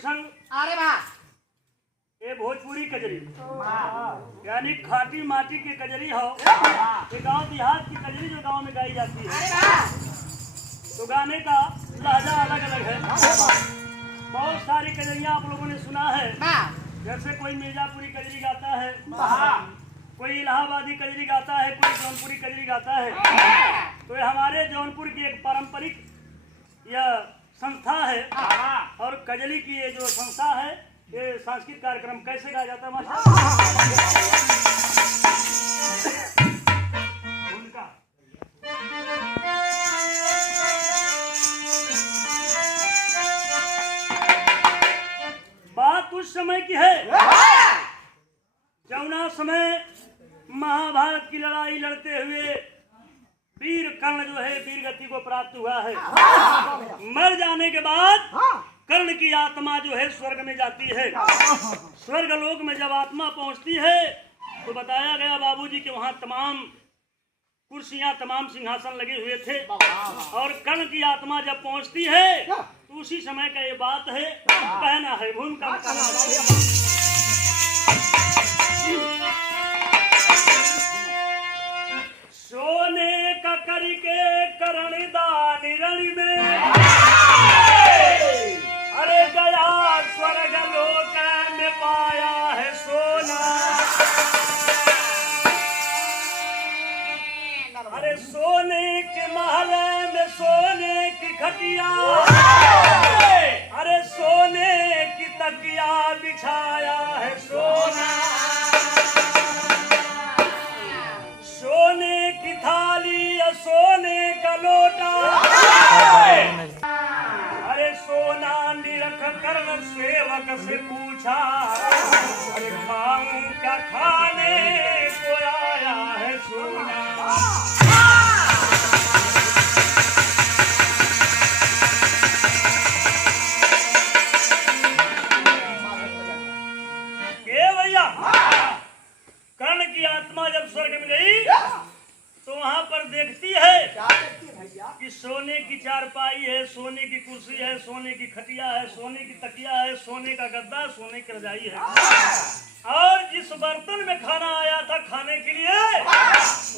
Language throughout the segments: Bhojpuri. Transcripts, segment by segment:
प्रसंग। अरे वाह, ये भोजपुरी कजरी यानी खाटी माटी की कजरी हो। ये गांव देहात की कजरी जो गांव में गाई जाती है, अरे वाह, तो गाने का लहजा अलग अलग है। बहुत सारी कजरियां आप लोगों ने सुना है। वाह, जैसे कोई मिर्जापुरी कजरी गाता है, कोई इलाहाबादी कजरी गाता है, कोई जौनपुरी कजरी गाता है। तो ये हमारे जौनपुर की एक पारंपरिक यह संस्था है। और कजली की ये जो संस्था है, ये सांस्कृतिक कार्यक्रम कैसे गाया जाता है मास्टर? उनका बात उस समय की है जमुना समय महाभारत की लड़ाई लड़ते हुए वीर कर्ण जो है वीर गति को प्राप्त हुआ है। मर जाने के बाद कर्ण की आत्मा जो है स्वर्ग में जाती है। स्वर्ग लोक में जब आत्मा पहुंचती है तो बताया गया बाबूजी के वहां तमाम कुर्सियां, तमाम सिंहासन लगे हुए थे। और कर्ण की आत्मा जब पहुंचती है तो उसी समय का ये बात है, कहना है भूम का सोने का करके करण दान रण में, अरे गया स्वर्ग लोक में पाया है सोना। अरे सोने के महल में सोने की खटिया, अरे सोने की तकिया बिछाया है सोना। सोने की थाली या सोने का लोटा, अरे सोना निरख कर्ण सेवक से पूछा, अरे खाऊं क्या खाने को आया है सोना। भैया कर्ण की आत्मा जब स्वर्ग में गई तो वहां पर देखती है कि सोने की चारपाई है, सोने की कुर्सी है, सोने की खटिया है, सोने की तकिया है, सोने का गद्दा, सोने की रजाई है। और जिस बर्तन में खाना आया था खाने के लिए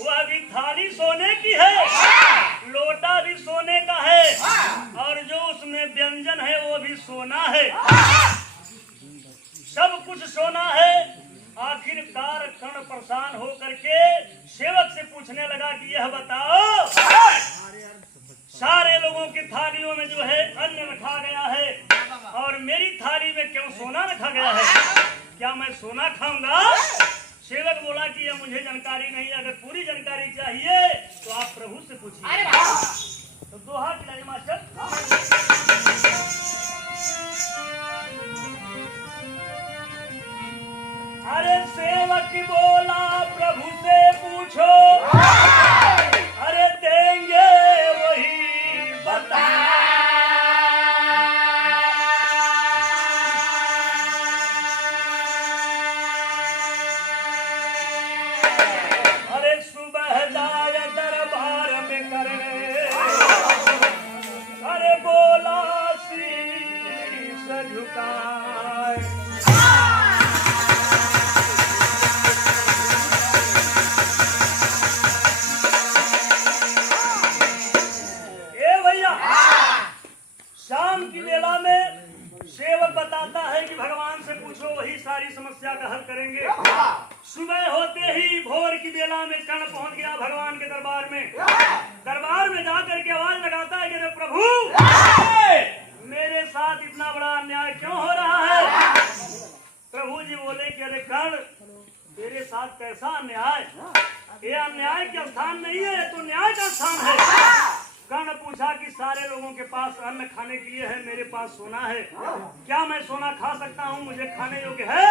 वह भी थाली सोने की है, लोटा भी सोने का है, और जो उसमें व्यंजन है वो भी सोना है। सब कुछ सोना है। आखिरकार कर्ण परेशान होकर के सेवक से पूछने लगा कि यह बताओ, सारे लोगों की थालियों में जो है अन्न रखा गया है और मेरी थाली में क्यों सोना रखा गया है? क्या मैं सोना खाऊंगा? सेवक बोला कि यह मुझे जानकारी नहीं है, अगर पूरी जानकारी चाहिए तो आप प्रभु से पूछिए। तो दो हाथ मिलाइए मास्टर। अरे सेवक बोला प्रभु से पूछो, अरे देंगे वही बता। अरे सुबह जाए दरबार में करे, अरे बोला शीश झुकाए। शाम की वेला में सेवक बताता है कि भगवान से पूछो, वही सारी समस्या का हल करेंगे। सुबह होते ही भोर की वेला में कर्ण पहुंच गया भगवान के दरबार में। दरबार में जाकर के आवाज लगाता है कि अरे प्रभु, मेरे साथ इतना बड़ा अन्याय क्यों हो रहा है? प्रभु जी बोले कि अरे कर्ण, तेरे साथ कैसा अन्याय? ये अन्याय का स्थान नहीं है, तो न्याय का स्थान है। कर्ण पूछा कि सारे लोगों के पास अन्न खाने के लिए है, मेरे पास सोना है, क्या मैं सोना खा सकता हूँ? मुझे खाने योग्य है?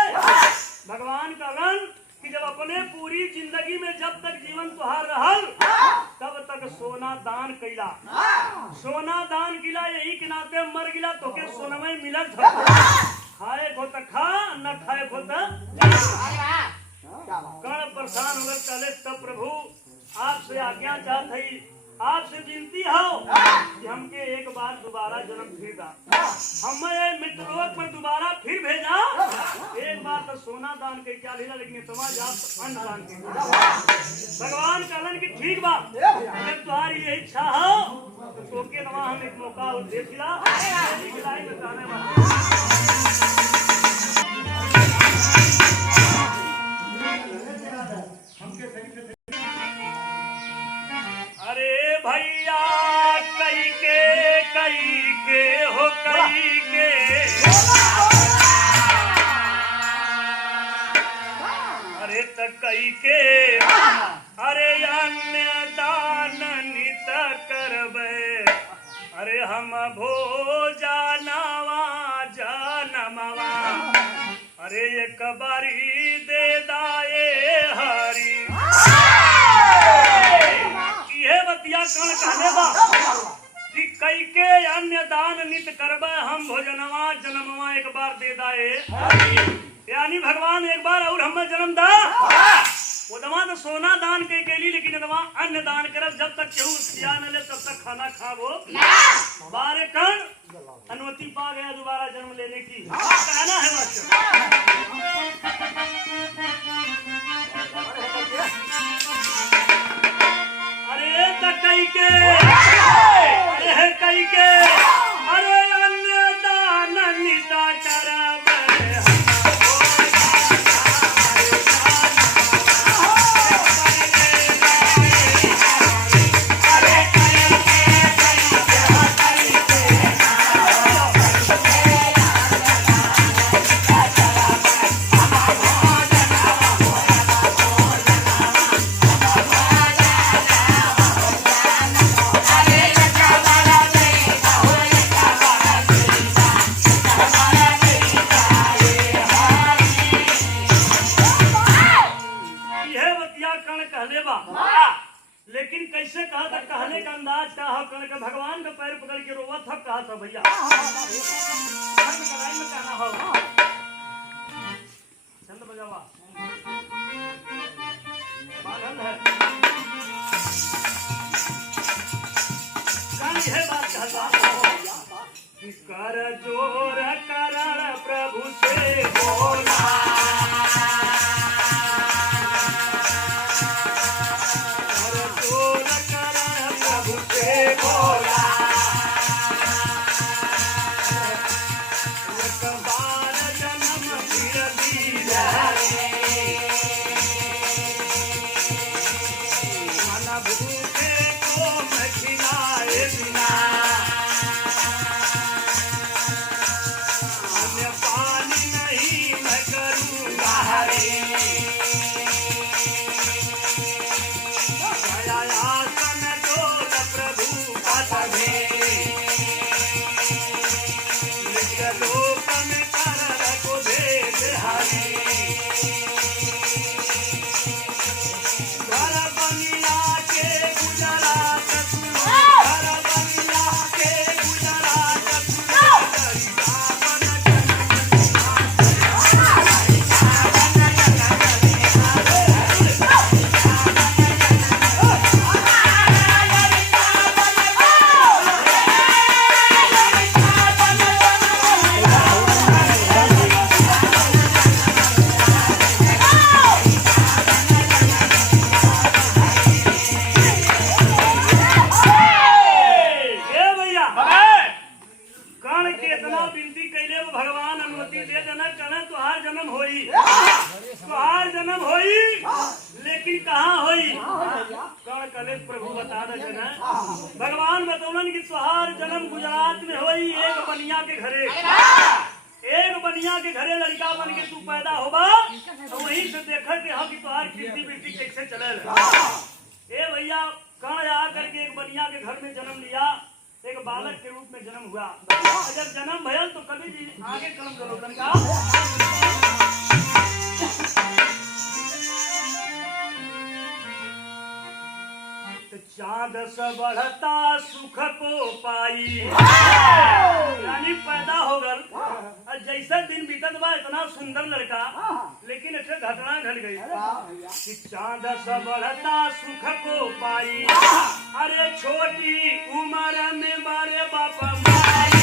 भगवान का वन कि जब अपने पूरी जिंदगी में जब तक जीवन तुहार रहल तब तक सोना दान कैला, सोना दान किला, यही के नाते मर गिला तो के सोनमय मिलत था। खाए को तो खा, न खाए को तो। कर्ण परेशान होकर चले, तब प्रभु आपसे आज्ञा चाहत है, आपसे विनती हो कि हमके एक बार दोबारा जन्म फिर दा, हमें मृतलोक पर दोबारा फिर भेजा। एक बार तो सोना दान के क्या लेना, लेकिन समाज आप अन्न दान के। भगवान कहलन की ठीक बा, जब तुम्हारी ये इच्छा हो तो तोके नवा हम एक मौका दे दिला में कहने वाला। अरे भैया कई के हो कई के, अरे त कई के, अरे अन्य दान नित करबे, अरे हम भोजनवा जनमवा, अरे एक बारी दे दाए हरी। ये बतिया कौन कहने बा कि कई के अन्य दान नित करबे, हम भोजनवा जन्मवा एक बार दे दाए, यानी भगवान एक बार और हमें जन्म दा। वो दवा तो सोना दान के लिए, लेकिन दवा अन्न दान करब, जब तक केहू खिया न ले तब तक खाना खाबो। बारे कण अनुमति पा गया दोबारा जन्म लेने की, कहना है मास्टर। अरे कई के, अरे कई के, अरे अन्य दान निता करब, लेकिन कैसे कहा था, कहने का अंदाज क्या हो, करके भगवान का पैर पकड़ के रोवा था, कहा था भैया में कहना हो चंद बजावा बादल है है बात कहता कर जोर करण प्रभु से बोला, प्रभु बता दे भगवान बतौलन की तुहार जन्म गुजरात में हुई, एक बनिया के घरे, एक बनिया के घरे लड़का बन के तू पैदा होगा, तो वहीं से देखा कि हाँ की तुहार खेती बेटी कैसे चले। ए भैया कण आ करके एक बनिया के घर में जन्म लिया, एक बालक के रूप में जन्म हुआ। जब जन्म भयल तो कभी जी आगे कलम करो का चाँद से बढ़ता सुख को पाई, यानी पैदा हो गल जैसे दिन बीतत बा इतना सुंदर लड़का, लेकिन घटना घट गई कि चांद सा बढ़ता सुख को पाई, अरे छोटी उम्र में मारे बापा माई।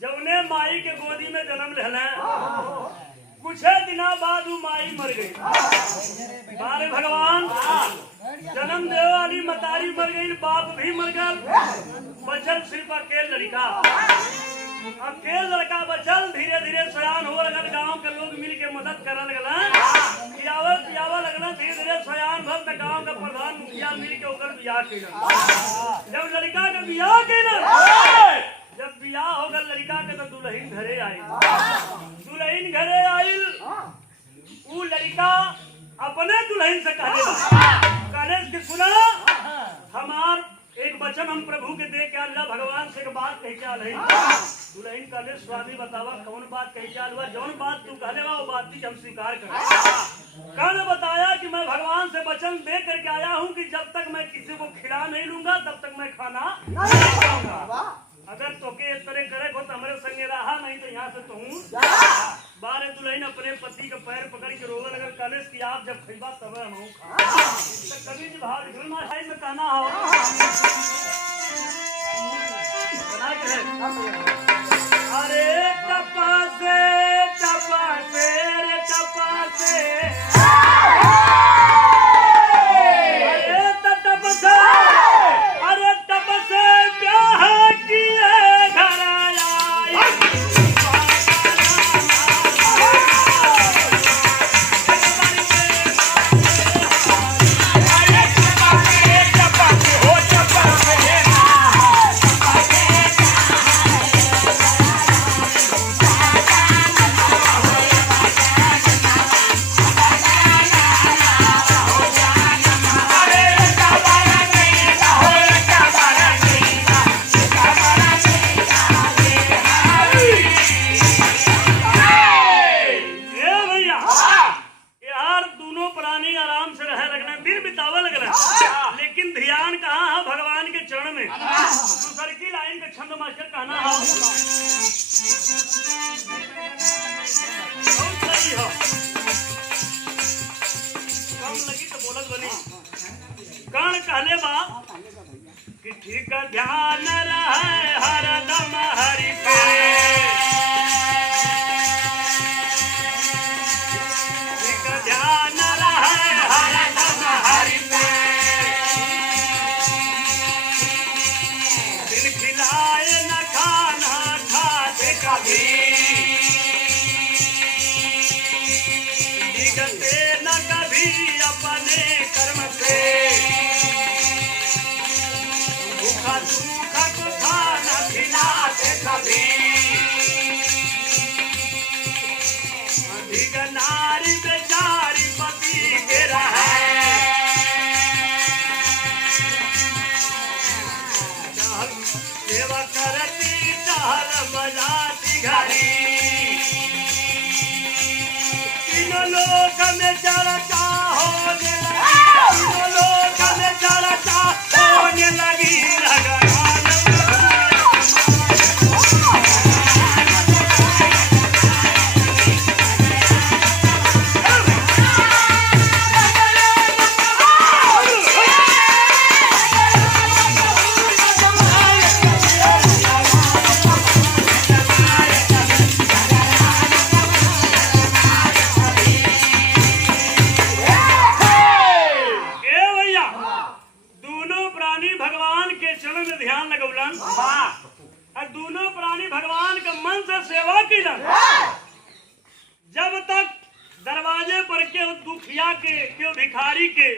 जवने माई के गोदी में जन्म लेना कुछ दिना बाद वो माई मर गई। बारे भगवान जन्म दे वाली मतारी मर गई, बाप भी मर गया, बचल सिर्फ अकेल लड़का। अकेल लड़का बचल, धीरे धीरे सयान हो लगल, गांव के लोग मिल के मदद करे लगल, पियावा लगल, धीरे धीरे सयान भर तक गांव का प्रधान मुखिया मिल के ओकर बियाह कैलन। जब लड़का के बियाह कैलन, जब बियाह हो गल लड़का के तो दुल्हन घरे आई। दुल्हन घरे आइल, वो लड़का अपने दुल्हन से कहले कि सुना, हमार एक वचन हम प्रभु के दे के अल्लाह भगवान से एक बात कह के आल है। दुल्हन कहले स्वामी बतावा कौन बात कह के आल हुआ, जौन बात तू कहले वो बात की हम स्वीकार कर। कल बताया कि मैं भगवान से वचन दे करके आया हूँ कि जब तक मैं किसी को खिला नहीं लूंगा तब तक मैं खाना नहीं खाऊंगा। अगर तोके इस तरह करे को तो हमारे संगे रहा, नहीं तो यहाँ से तो बारे दुल्हन अपने पति का पैर पकड़ के रोवे अगर कलेश की आप जब खरीदा तब हम तो कभी भी भाव में कहना हो बना के है। अरे टपा से रे टपा से, अरे टप से, अरे टप से ब्याह किए घर आई। लेकिन ध्यान कहाँ है भगवान के चरण में। दूसर की लाइन का छंद मास्टर कहना है बहुत सही हो, कम लगी तो बोलत बनी। कण कहले बा कि ठीक ध्यान रहे हरदम हरि पे, ठीक ध्यान रहे हरदम हरि पे, दिल खिलाए न खाना खाते कभी, दिखते न कभी अपने कर्म से, भूखा सूखा को खाना खिलाते कभी, पर केहू दुखिया के केहू भिखारी के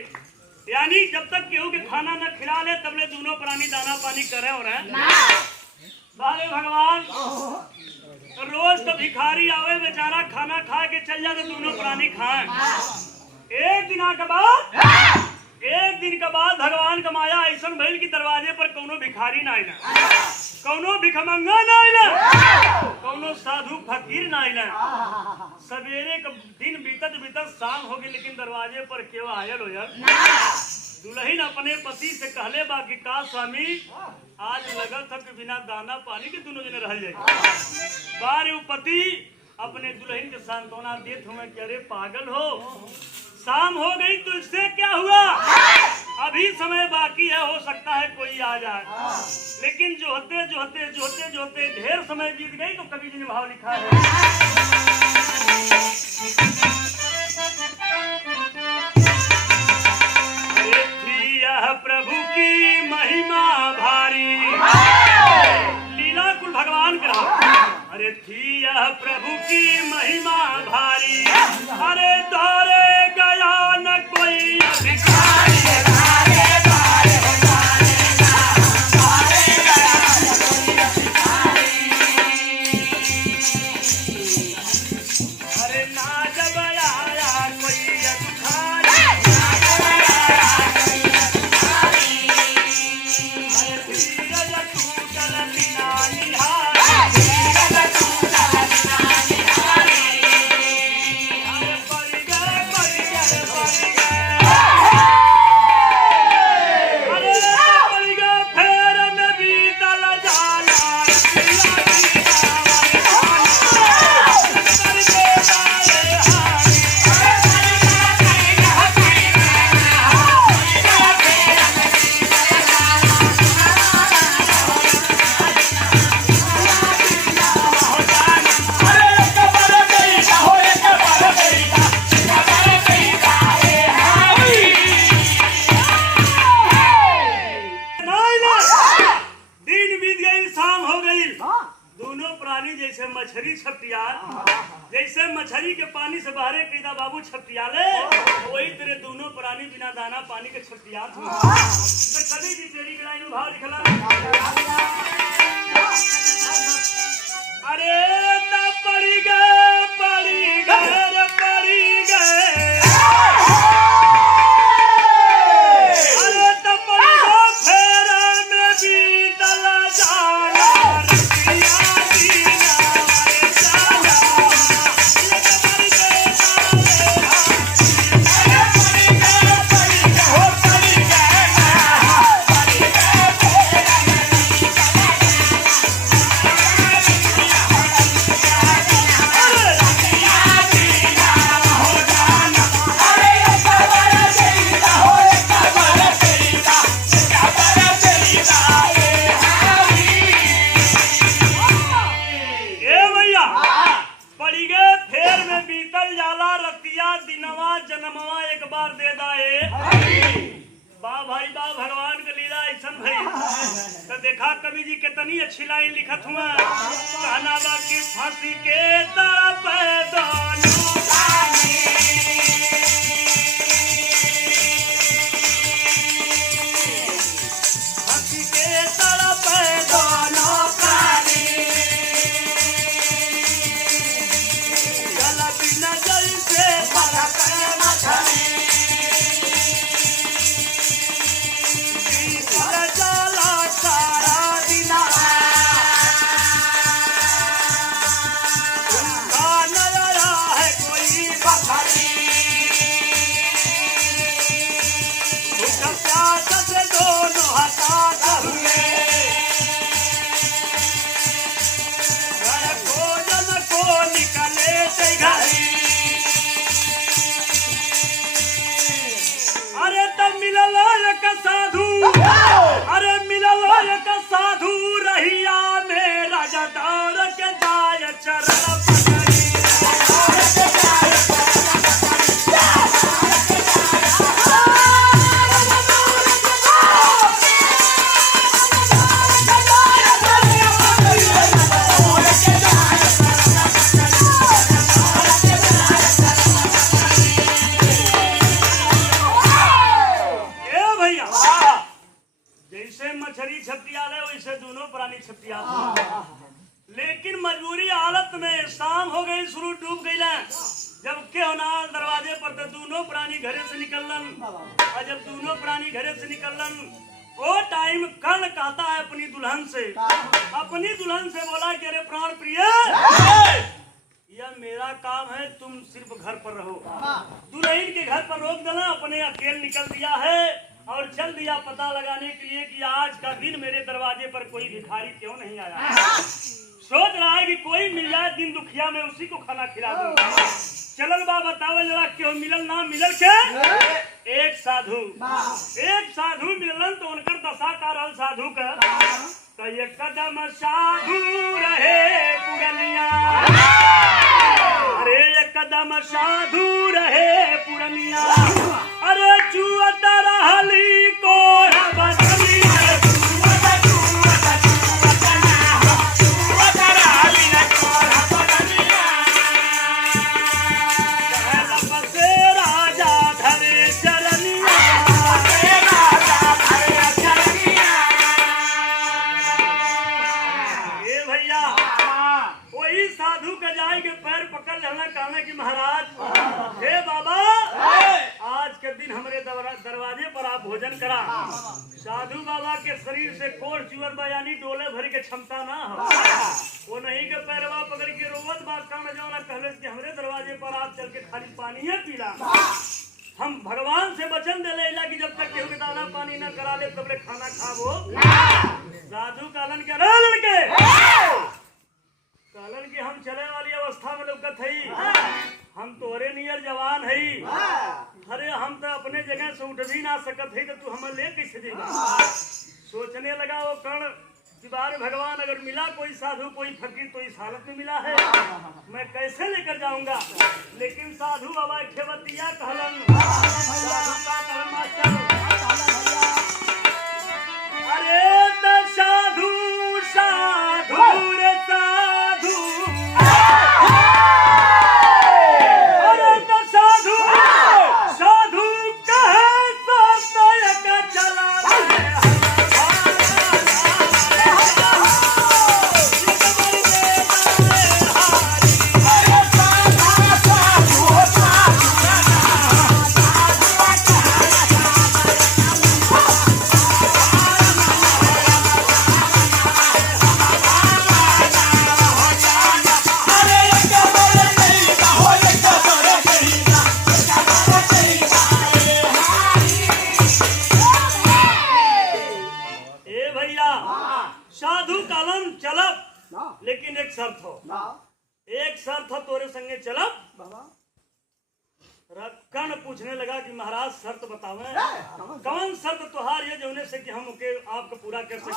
यानी जब तक केहू के खाना न खिला ले तब ले दोनों प्राणी दाना पानी करे और बारे भगवान रोज तो भिखारी आवे बेचारा खाना खा के चल जाए तो दोनों प्राणी खाएं। एक दिन के बाद भगवान का माया ऐसा भइल कि दरवाजे पर कोनो भिखारी ना आइला, कोनो भिखमंगा ना आइला, कोनो साधु फकीर ना आइला। सवेरे का दिन बीतत शाम हो गई लेकिन दरवाजे पर क्यों आयल हो यार। दुल्हन अपने पति से कहले बा कि का स्वामी आज लगल था कि बिना दाना पानी के दोनों जने रह जाए। बारे वो पति अपने दुल्हन के सांत्वना देत हुए कि अरे पागल हो, शाम हो गई तो इससे क्या हुआ, अभी समय बाकी है, हो सकता है कोई आ जाए। लेकिन जो होते ढेर समय बीत गई तो कवि जी ने भाव लिखा है। अरे थी यह प्रभु की महिमा भारी, लीला कुल भगवान का। अरे थी यह प्रभु की महिमा भारी, अरे दौरे गया न कोई भिखारी। अरे ना जब आया कोई भिखारी, अरे धीरज टूटल बिना निहारी। मछली छपटियाल, जैसे मछली के पानी से बाहरे कैदा बाबू छपटियाले, वही तेरे दोनों प्राणी बिना दाना पानी के छपटियाल। तो कभी भी तेरी गलाई में भाव लिखला। अरे ता पड़ी गए अरे ता पड़ी गए फेर में बीतल जाना कवि जी कितनी अच्छी लाइन लिखत हुआ। कहना बाकी फांसी के तरफ दोनों फांसी के तरफ दोनों प्राणी, जल बिना जल से मछली साधु रहिया मेरा जदार के दाय चरण पानी छतिया। लेकिन मजबूरी हालत में शाम हो गई, शुरू डूब गई। जब के होनाल दरवाजे पर तो दोनों प्राणी घरे से निकलन, और जब दोनों प्राणी घरे से निकलन वो टाइम कर्ण कहता है अपनी दुल्हन से बोला कि अरे प्राण प्रिय, यह मेरा काम है, तुम सिर्फ घर पर रहो। दुल्हन के घर पर रोक देना, अपने अकेले निकल दिया है और चल दिया पता लगाने के लिए कि आज का दिन मेरे दरवाजे पर कोई भिखारी क्यों नहीं आया। सोच रहा है कि कोई मिल जाए दिन दुखिया में उसी को खाना खिला दूंगा। चलल बा बताओ जरा क्यों मिलल ना मिलल के। एक साधु मिलन तो उनकर दशा का रहल साधु का, तो एक कदम साधु रहे पुरनिया, अरे एक कदम साधु रहे पुरनिया, अरे चुअत रहली कोरा बदली कहना कि महाराज हे बाबा, आज के दिन हमारे दरवाजे पर आप भोजन करा। साधु बाबा के शरीर से कोढ़ चुअर यानी डोले भरी के क्षमता ना हो, वो नहीं के पैरवा पकड़ के रोवत बात कहना जाना कहले कि हमरे दरवाजे पर आप चल के खाली पानी है पीला। हम भगवान से वचन दे लेला कि जब तक केहू के दाना पानी न करा ले तब ले खाना खाबो। साधु कालन के रे लड़के कालन की हम चले वाली अवस्था में लौकत हई, हम तोरे नियर जवान हई, अरे हम तो अपने जगह से उठ भी ना सकत हई, तो तू हमें ले कैसे देगा। सोचने लगा वो कर्ण कि बार भगवान अगर मिला कोई साधु कोई फकीर तो इस हालत में मिला है, मैं कैसे लेकर जाऊंगा। लेकिन साधु बाबा खेवतिया कहलन, अरे तो साधु साधु रे साधु, अरे तो साधु साधु कहे तो चला लेकिन एक शर्त हो तोरे संगे चलब। कर्ण पूछने लगा कि महाराज शर्त बतावे, कौन शर्त तुहार ये जोने से कि हम के आपको पूरा कर सके।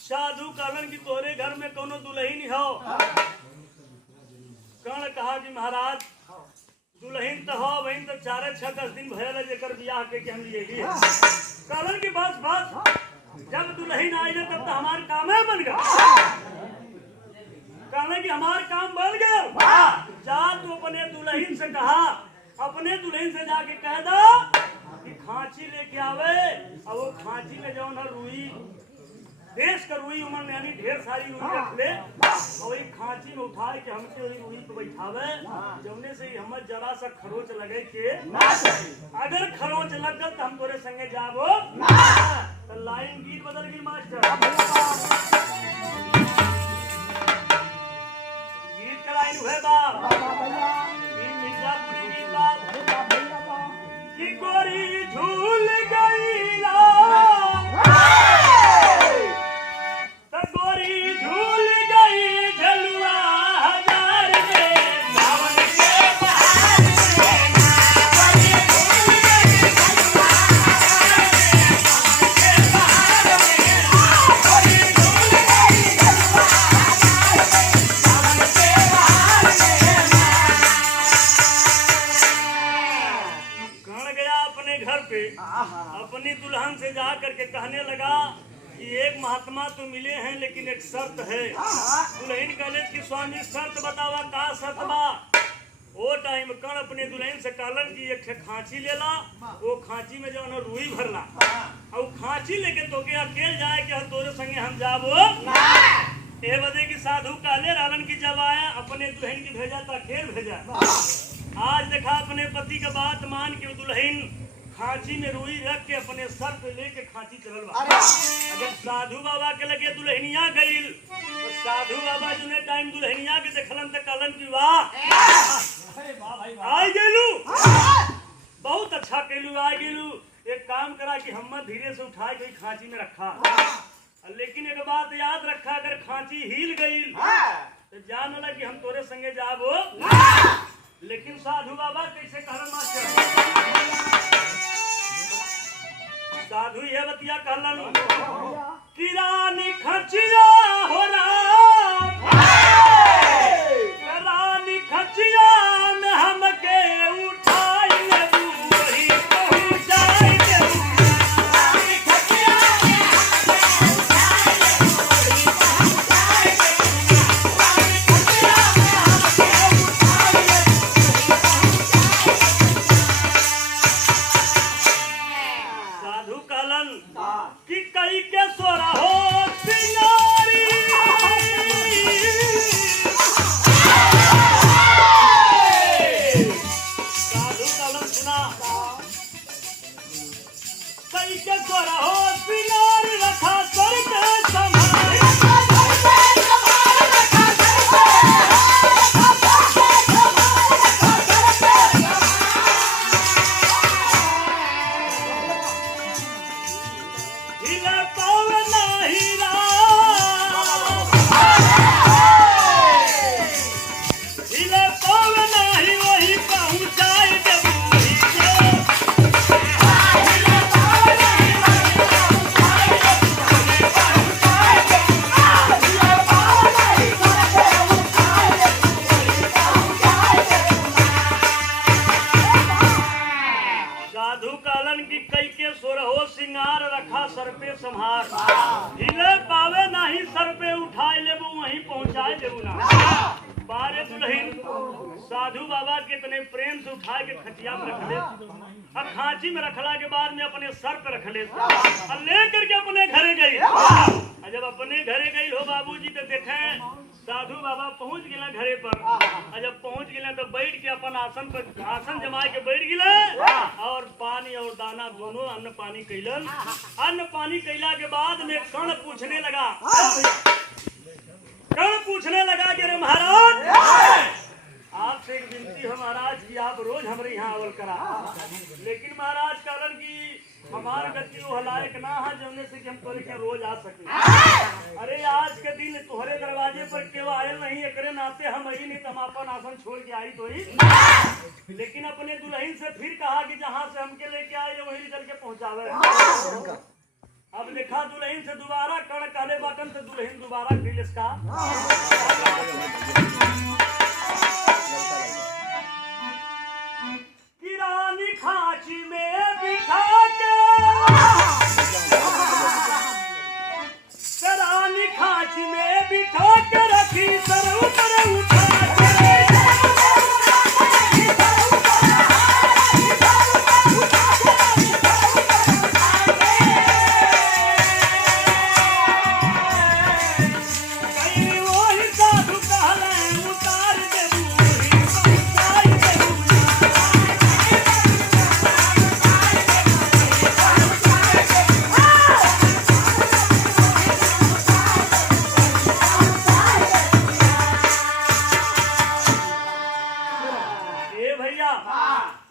साधु कालन की तोरे घर में कोनो दुल्हन हो। कर्ण कहा कि महाराज दुल्हन तो हो बहन तो 4-6-10 दिन भयल जेकर बियाह के हम लिए कालन की बात जब दुल्हन आई ना तब तो हमार काम है बन गया। कहने की हमार काम बन गया, जा तू अपने दुल्हन से कहा, अपने दुल्हन से जाके कह दो कि खांची लेके आवे, और वो खांची में जो ना रुई देश का रुई उमन यानी ढेर सारी रुई रख ले, और वही खांची में उठा के हमके वही रुई पे बैठावे, जौने से ही हम जरा सा खरोच लगे के, अगर खरोच लग गल तो हम तोरे संगे जाबो। तो लाइन गीत बदल गई मास्टर, लाइन हुए बाप मिर्जापुरी की बात कि गोरी झूल गई तो गोरी झूल गई झलुआ हजार में सावन के बहार में गोरी झूल गई झलुआ हजार में सावन के बहार में गोरी झूल गई झलुआ हजार में सावन के अपनी दुल्हन से जा करके कहने लगा कि एक महात्मा तो मिले हैं लेकिन एक शर्त है। दुल्हन कहले कि स्वामी शर्त बतावा का शर्त बा। वो टाइम कण अपने दुल्हन से कहलन की एक खांची लेला, वो खांची में जो है रुई भरला और खांची लेके तो के अकेले जाए कि तोरे संगे हम जाबो ए बदे की साधु कहले रहलन की जब आया अपने दुल्हन की भेजा तो अकेले भेजा। आज देखा अपने पति का बात मान के दुल्हन खांची में रुई रख के अपने सर पे लेके खांची चलल बा। जब साधु बाबा के लगे दुल्हनिया गईल तो साधु बाबा जो ने टाइम दुल्हनिया के देखलन तो कहलन की वाह आई गेलू, बहुत अच्छा केलू, आ गेलू। एक काम करा कि हम धीरे से उठा के खांची में रखा, लेकिन एक बात याद रखा अगर खांची हिल गई तो जान वाला कि हम तोरे संगे जाबो। लेकिन साधु बाबा कैसे कहलन मास्टर, साधु ये बतिया कहलन कि रानी खचिया हो राम, रानी खचिया में हमके उठाई लेबू वही पहुंचाई लेबू। कि कई के सोरा हो सिंगारी, साधु कलम सुना, कई के सोरा हो सिंगारी रखा सर के संभाल। सर पे संहार हिले पावे नहीं सर पे उठाए लेबू वहीं पहुंचाए देबू ना। बारे दुल्हन साधु बाबा के इतने प्रेम से उठा के खटिया में रख ले और खांची में रखला के बाद में अपने सर पे रख ले और लेकर के अपने घरे गई। जब अपने घरे गई हो बाबूजी तो देखे साधु बाबा पहुंच गए घरे पर, और जब पहुंच गए तो बैठ के अपन आसन पर आसन जमाए के बैठ गए और पानी और दाना दोनों अन्न पानी कैलन। अन्न पानी कैला के बाद में कण पूछने लगा, कण पूछने लगा कि अरे महाराज आपसे एक विनती है महाराज कि आप रोज हमारे यहाँ अवल करा, लेकिन महाराज कारण की हमार गति वो लायक ना है जमने से कि हम तोरे के रोज आ सके। अरे आज के दिन तुहरे दरवाजे पर केव आयल नहीं एकरे नाते हम ही नहीं तम अपन आसन छोड़ के आई तो ही। लेकिन अपने दुल्हन से फिर कहा कि जहाँ से हमके लेके आए वहीं चल के पहुंचावे। अब देखा दुल्हन से दोबारा कण काले बाटन से दुल्हन दोबारा फिर का रानी खांची में बिठा के, रानी खांची में बिठा के रखी सर ऊपर उठा के। वही साधु कहले उतार देबू वही पहुंचाई देबू।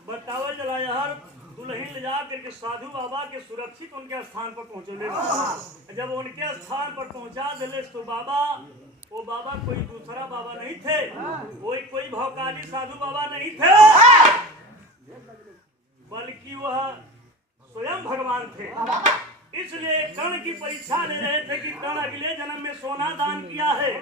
बतावल जला यार दुल्हन ले जा करके साधु बाबा के सुरक्षित उनके स्थान पर पहुंचे। जब उनके स्थान पर पहुंचा दिले तो बाबा वो बाबा कोई दूसरा बाबा नहीं थे, कोई भौकाली साधु बाबा नहीं थे, बल्कि वह स्वयं भगवान थे। इसलिए कर्ण की परीक्षा ले रहे थे कि कर्ण अगले जन्म में सोना दान किया है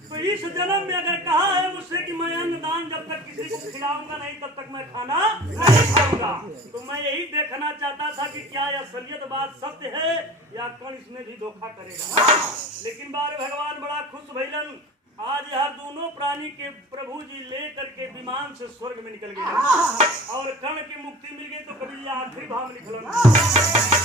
तो इस जन्म में अगर कहा है मुझसे कि मैं अन्न दान जब तक किसी को खिलाऊंगा नहीं तब तक मैं खाना नहीं खाऊंगा। तो मैं यही देखना चाहता था कि क्या यह असलियत बात सत्य है या कर्ण इसमें भी धोखा करेगा। लेकिन बार भगवान बड़ा खुश भइलन आज यह दोनों प्राणी के प्रभु जी लेकर के विमान से स्वर्ग में निकल गए और कर्ण की मुक्ति मिल गई। तो कभी ये आखिरी भाव निकला